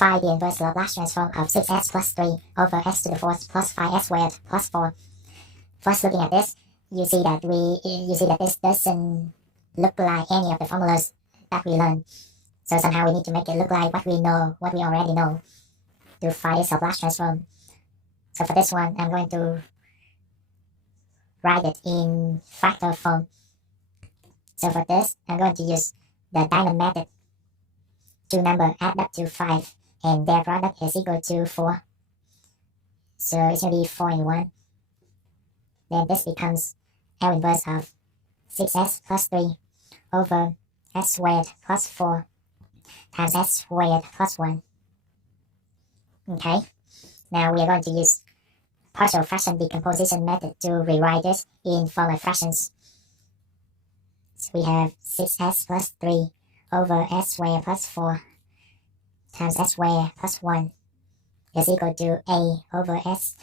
Find the inverse Laplace transform of 6s plus 3 over s to the fourth plus 5s squared plus 4. First, looking at this, you see that this doesn't look like any of the formulas that we learned. So somehow we need to make it look like what we already know to find this Laplace transform. So for this one, I'm going to write it in factor form. So for this, I'm going to use the diamond method. Two numbers add up to 5 and their product is equal to 4. So it's going to be 4 and 1. Then this becomes L inverse of 6s plus 3 over s squared plus 4 times s squared plus 1. Okay, now we are going to use partial fraction decomposition method to rewrite this in form of fractions. So we have 6s plus 3 over s squared plus 4 times s squared plus 1 is equal to a over as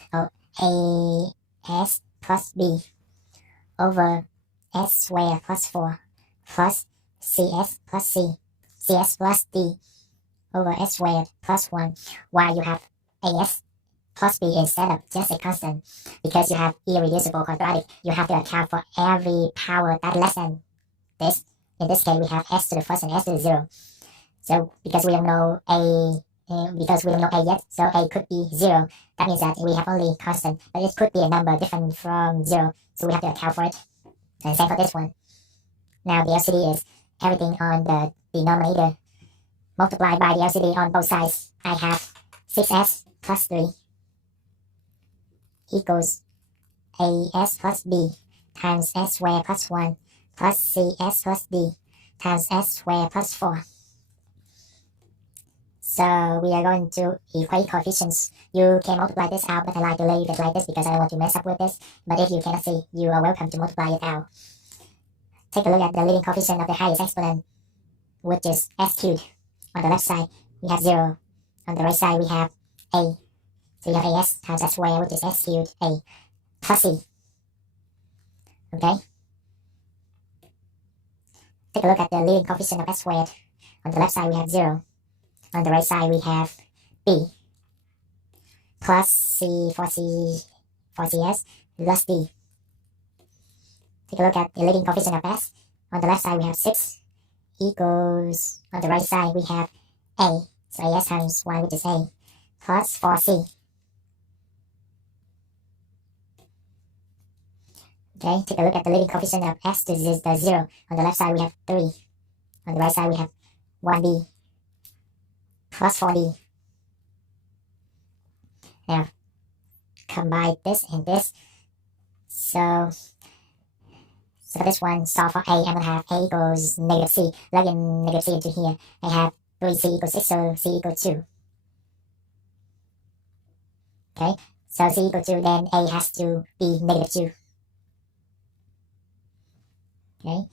plus b over s squared plus 4 plus cs plus d over s squared plus 1, while you have as plus b instead of just a constant. Because you have irreducible quadratic, you have to account for every power that less than this. In this case, we have s to the first and s to the 0. So because we don't know a yet, so a could be 0. That means that we have only constant, but it could be a number different from 0. So we have to account for it. And same for this one. Now the LCD is everything on the denominator multiplied by the LCD on both sides. I have 6s plus 3 equals as plus b times s squared plus 1 plus cs plus d times s squared plus 4. So we are going to equate coefficients. You can multiply this out, but I like to leave it like this because I don't want to mess up with this. But if you cannot see, you are welcome to multiply it out. Take a look at the leading coefficient of the highest exponent, which is s cubed. On the left side, we have 0. On the right side, we have a. So you have as times s squared, which is s cubed, a, plus c. Okay? Take a look at the leading coefficient of s squared. On the left side, we have 0. On the right side, we have b plus c for cs plus d. Take a look at the leading coefficient of s. On the left side, we have 6 equals, on the right side, we have a. So as times 1, which is a, plus 4c. Okay, take a look at the leading coefficient of s to the 0. On the left side, we have 3. On the right side, we have 1b plus 4d. Now, combine this and this. So for this one, solve for a, I'm going to have a equals negative c. Plug in negative c into here. I have 3c equals 6, so c equals 2. Okay, so c equals 2, then a has to be negative 2. Okay,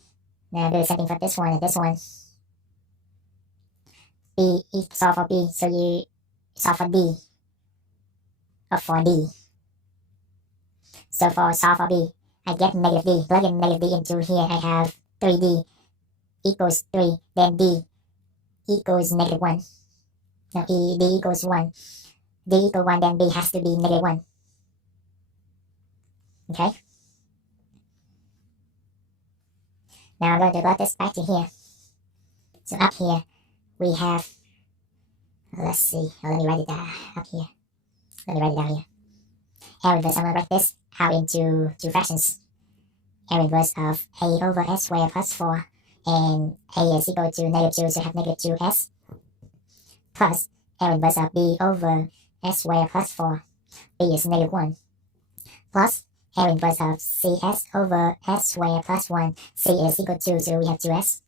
now do the same thing for this one and this one. B, solve for b, so you solve for d, or for d. So for solve for b, I get negative d. Plug in negative d into here. I have 3d equals 3. Then d equals negative 1. Now d equals 1. D equals 1, then b has to be negative 1. Okay? Now I'm going to plot this back to here. So up here, we have, let's see, let me write it down up here. Let me write it down here. L inverse, I'm going to write this out into two fractions. L inverse of a over s squared plus 4, and a is equal to negative 2, so have negative 2s, plus L inverse of b over s squared plus 4, b is negative 1, plus L inverse of cs over s squared plus 1, c is equal to 2, so we have 2s,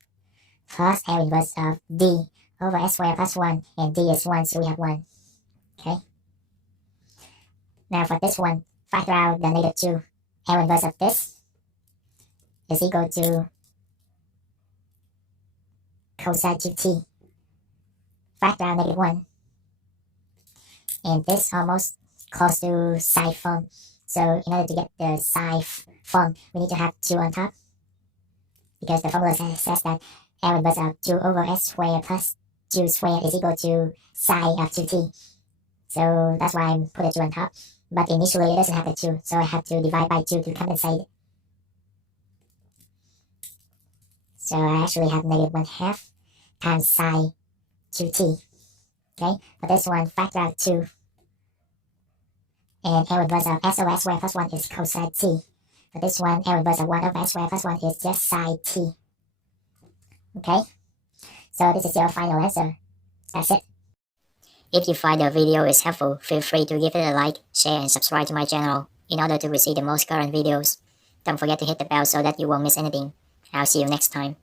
plus L inverse of d over s squared plus 1, and d is 1, so we have 1. Okay? Now for this one, factor out the negative 2. L inverse of this is equal to cosine 2t. Factor out negative 1. And this almost close to psi form. So in order to get the psi form, we need to have 2 on top. Because the formula says that L inverse of 2 over s squared plus 2 squared is equal to sine of 2t. So that's why I put a 2 on top. But initially it doesn't have a 2, so I have to divide by 2 to compensate. So I actually have negative 1/2 times sine 2t. Okay, for this one, factor out 2. And L inverse of s over s squared plus 1 is cosine t. For this one, L inverse of 1 over s squared plus 1 is just sine t. Okay, so this is your final answer. That's it. If you find the video is helpful, feel free to give it a like, share, and subscribe to my channel in order to receive the most current videos. Don't forget to hit the bell so that you won't miss anything. I'll see you next time.